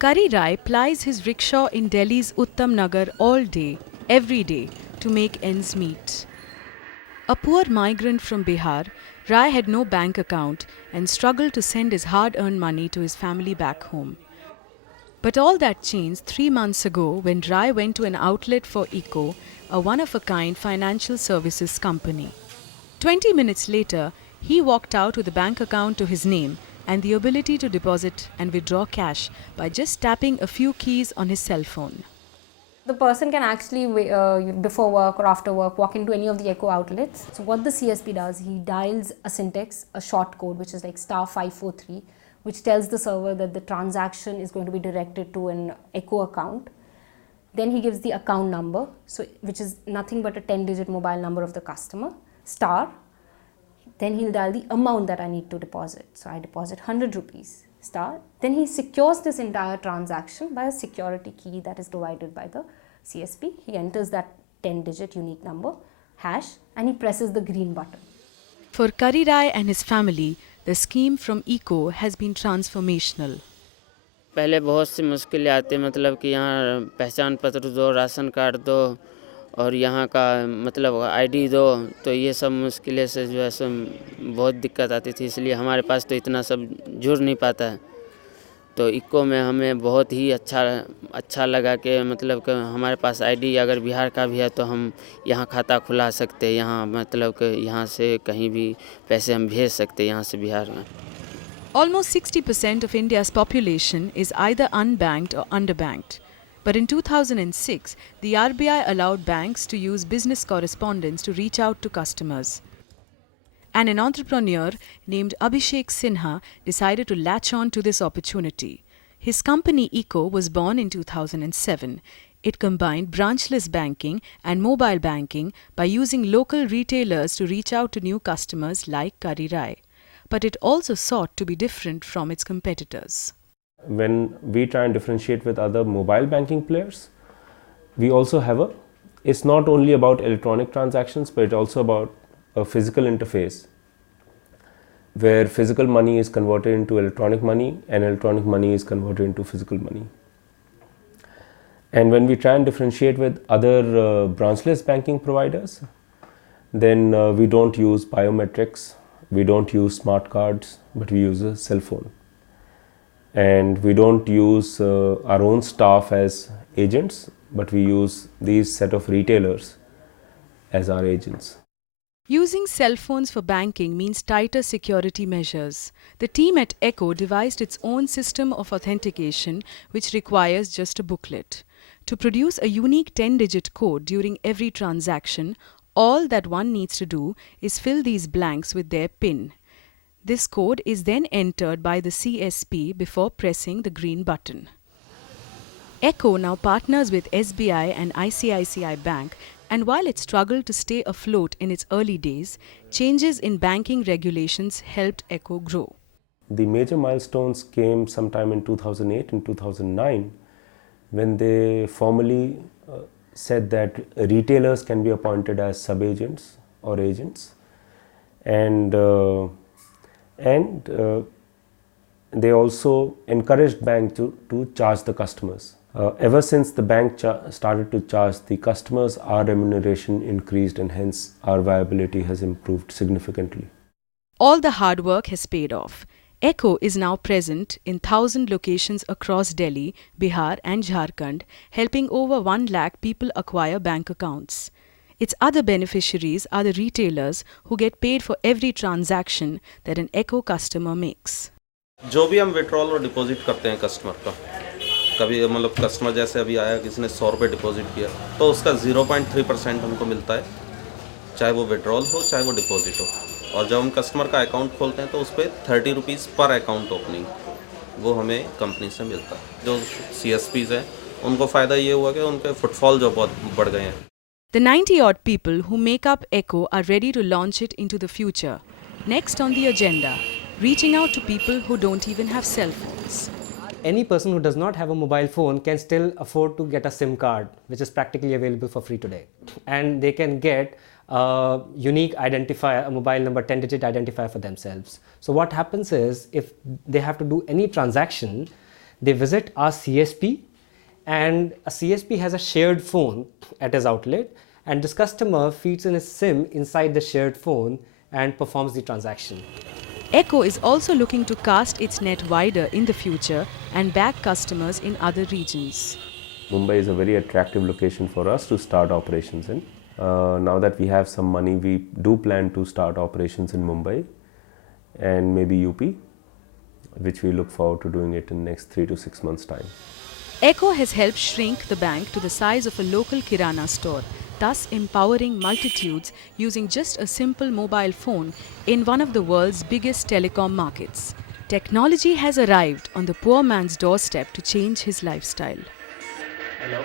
Kari Rai plies his rickshaw in Delhi's Uttam Nagar all day, every day, to make ends meet. A poor migrant from Bihar, Rai had no bank account and struggled to send his hard-earned money to his family back home. But all that changed 3 months ago when Rai went to an outlet for Eco, a one-of-a-kind financial services company. 20 minutes later, he walked out with a bank account to his name and the ability to deposit and withdraw cash by just tapping a few keys on his cell phone. The person can actually, before work or after work, walk into any of the Eco outlets. So what the CSP does, he dials a syntax, a short code, which is like *543, which tells the server that the transaction is going to be directed to an Eco account. Then he gives the account number, which is nothing but a 10-digit mobile number of the customer, star. Then he'll dial the amount that I need to deposit. So I deposit 100 rupees, star. Then he secures this entire transaction by a security key that is provided by the CSP. He enters that 10-digit unique number, hash, and he presses the green button. For Kari Rai and his family, the scheme from Eco has been transformational. पहले बहुत सी मुश्किलें आती, मतलब कि यहाँ पहचान पत्र दो, राशन कार्ड दो और यहाँ का मतलब आईडी दो, तो ये सब मुश्किलें से जो है सो बहुत दिक्कत आती थी, इसलिए हमारे पास तो इतना सब जुड़ नहीं पाता है। तो इको में हमें बहुत ही अच्छा लगा कि मतलब कि हमारे पास आईडी अगर बिहार का भी है तो हम यहाँ खाता खुला सकते हैं, यहाँ मतलब कि यहाँ से कहीं भी पैसे हम भेज सकते हैं यहाँ से बिहार में। Almost 60% of India's population is either unbanked or underbanked. But in 2006, the RBI allowed banks to use business correspondents to reach out to customers. And an entrepreneur named Abhishek Sinha decided to latch on to this opportunity. His company Eco was born in 2007. It combined branchless banking and mobile banking by using local retailers to reach out to new customers like Kari Rai. But it also sought to be different from its competitors. When we try and differentiate with other mobile banking players, we also have it's not only about electronic transactions, but it's also about a physical interface where physical money is converted into electronic money and electronic money is converted into physical money. And when we try and differentiate with other branchless banking providers, then we don't use biometrics, we don't use smart cards, but we use a cell phone. And we don't use our own staff as agents, but we use these set of retailers as our agents. Using cell phones for banking means tighter security measures. The team at Eco devised its own system of authentication, which requires just a booklet. To produce a unique 10-digit code during every transaction, all that one needs to do is fill these blanks with their PIN. This code is then entered by the CSP before pressing the green button. Eco now partners with SBI and ICICI Bank, and while it struggled to stay afloat in its early days, changes in banking regulations helped Eco grow. The major milestones came sometime in 2008 and 2009 when they formally said that retailers can be appointed as sub-agents or agents, and they also encouraged banks to charge the customers. Ever since the bank started to charge the customers, our remuneration increased and hence our viability has improved significantly. All the hard work has paid off. Eco is now present in 1,000 locations across Delhi, Bihar and Jharkhand, helping over 1 lakh people acquire bank accounts. Its other beneficiaries are the retailers who get paid for every transaction that an Eco customer makes. जो भी हम withdrawal और deposit करते हैं customer का, कभी मतलब customer जैसे अभी आया किसी ने 100 रुपये डिपॉजिट किया तो उसका 0.3% हमको मिलता है, चाहे वो विड्रॉल हो चाहे वो डिपॉजिट हो। और जब हम कस्टमर का अकाउंट खोलते हैं तो उस पर 30 रुपीज़ पर अकाउंट ओपनिंग वो हमें कंपनी से मिलता है। जो CSPs हैं उनको फ़ायदा ये हुआ कि उनके फुटफॉल जो बहुत बढ़ गए हैं। The 90-odd people who make up Eco are ready to launch it into the future. Next on the agenda, reaching out to people who don't even have cell phones. any person who does not have a mobile phone can still afford to get a SIM card, which is practically available for free today. And they can get a unique identifier, a mobile number, 10-digit identifier for themselves. So what happens is, if they have to do any transaction, they visit our CSP, and a CSP has a shared phone at his outlet, and this customer feeds in his SIM inside the shared phone and performs the transaction. Echo is also looking to cast its net wider in the future and back customers in other regions. Mumbai is a very attractive location for us to start operations in. Now that we have some money, we do plan to start operations in Mumbai and maybe UP, which we look forward to doing it in the next 3 to 6 months' time. Echo has helped shrink the bank to the size of a local kirana store, thus empowering multitudes using just a simple mobile phone in one of the world's biggest telecom markets. Technology has arrived on the poor man's doorstep to change his lifestyle. Hello.